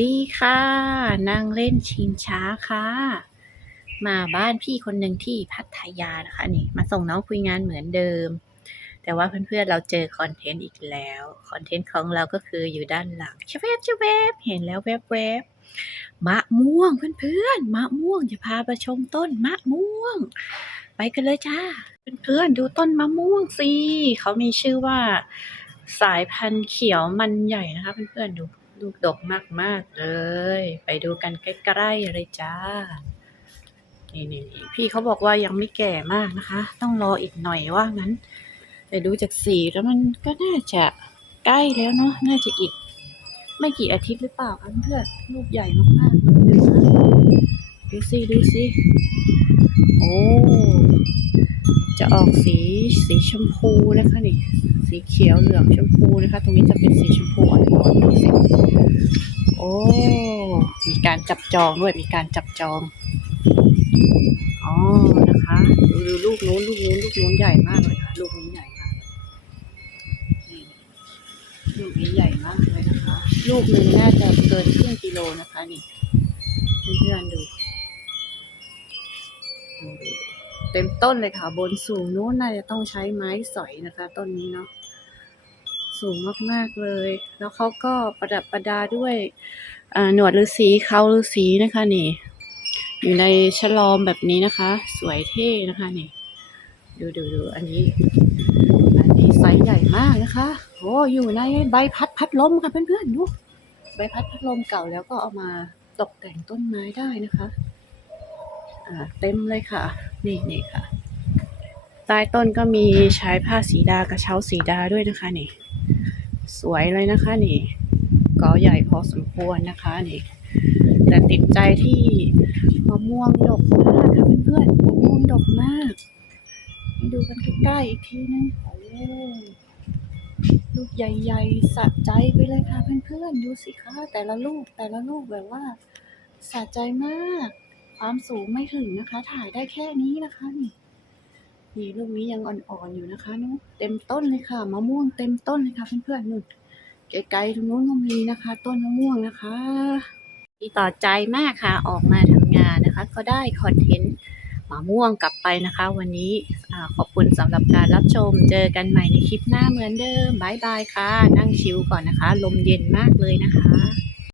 ดีค่ะนั่งเล่นชิงช้าค่ะ มาบ้านพี่คนหนึ่งที่พัทยานะคะนี่ มาส่งน้องคุยงานเหมือนเดิม แต่ว่าเพื่อนๆเราเจอคอนเทนต์อีกแล้วคอนเทนต์ของเราก็คืออยู่ด้านหลังชเวบชเวบเห็นแล้วแวบๆมะม่วงเพื่อนๆมะม่วงจะพาไปชมต้นมะม่วง ไปกันเลยจ้าเพื่อนๆดูต้นมะม่วงสิเขามีชื่อว่า สายพันธุ์เขียวมันใหญ่นะคะเพื่อนๆดู ลูกดกมาก ๆ เลย ไปดูกันใกล้ๆเลยจ้า นี่นี่พี่เขาบอกว่ายังไม่แก่มากนะคะ ต้องรออีกหน่อยว่างั้น แต่ดูจากสีแล้วมันก็น่าจะใกล้แล้วเนาะ น่าจะอีก ไม่กี่อาทิตย์หรือเปล่าคะเพื่อนลูกใหญ่มากๆเลยนะคะดูสิดูสิโอ้ จะออกสีสีชมพูนะคะนี่ สีเขียวเหลืองชมพูนะคะ ตรงนี้จะเป็นสีชมพูอ่อนๆ อ้มีการจับจองด้วยมีการจับจองอ๋อนะคะดูดูลูกนู้นลูกนู้นลูกนู้นใหญ่มากเลยค่ะลูกนี้ใหญ่มากนี่ลูกนี้ใหญ่มากเลยนะคะ ลูกหนึ่งน่าจะเกินครึ่งกิโลนะคะนี่เพื่อนๆดูดูดูเต็มต้นเลยค่ะ บนสูงนู้นน่าจะต้องใช้ไม้สอยนะคะ ต้นนี้เนาะ สูงมากๆเลย แล้วเขาก็ประดับประดาด้วยหนวดฤาษีเขาฤาษีนะคะนี่ อยู่ในฉลอมแบบนี้นะคะ สวยเท่นะคะนี่ ดูดูดูอันนี้ อันนี้ไซส์ใหญ่มากนะคะโอ้อยู่ในใบพัดพัดลมค่ะเพื่อนๆดูใบพัดพัดลมเก่าแล้วก็เอามาตกแต่งต้นไม้ได้นะคะอ่าเต็มเลยค่ะ นี่นี่ค่ะใต้ต้นก็มีใช้ผ้าสีดากระเช้าสีดาด้วยนะคะนี่ สวยเลยนะคะนี่ก็ใหญ่พอสมควรนะคะนี่แต่ติดใจที่มะม่วงดกมากค่ะเพื่อนๆมะม่วงดกมากให้ดูกันใกล้ๆอีกทีนึงลูกใหญ่ๆสะใจไปเลยค่ะเพื่อนๆดูสิคะแต่ละลูกแต่ละลูกแบบว่าสะใจมาก ความสูงไม่ถึงนะคะ ถ่ายได้แค่นี้นะคะนี่ นี่ลูกนี้ยังอ่อนๆอยู่นะคะนู้นเต็มต้นเลยค่ะมะม่วงเต็มต้นเลยค่ะเพื่อนๆนู่นไกลๆตรงนู้นก็มีนะคะ ต้นมะม่วงนะคะที่ต่อใจมากค่ะออกมาทำงานนะคะ ก็ได้คอนเทนต์มะม่วงกลับไปนะคะ วันนี้ขอบคุณสำหรับการรับชม เจอกันใหม่ในคลิปหน้าเหมือนเดิมบายบายค่ะ นั่งชิลก่อนนะคะ ลมเย็นมากเลยนะคะ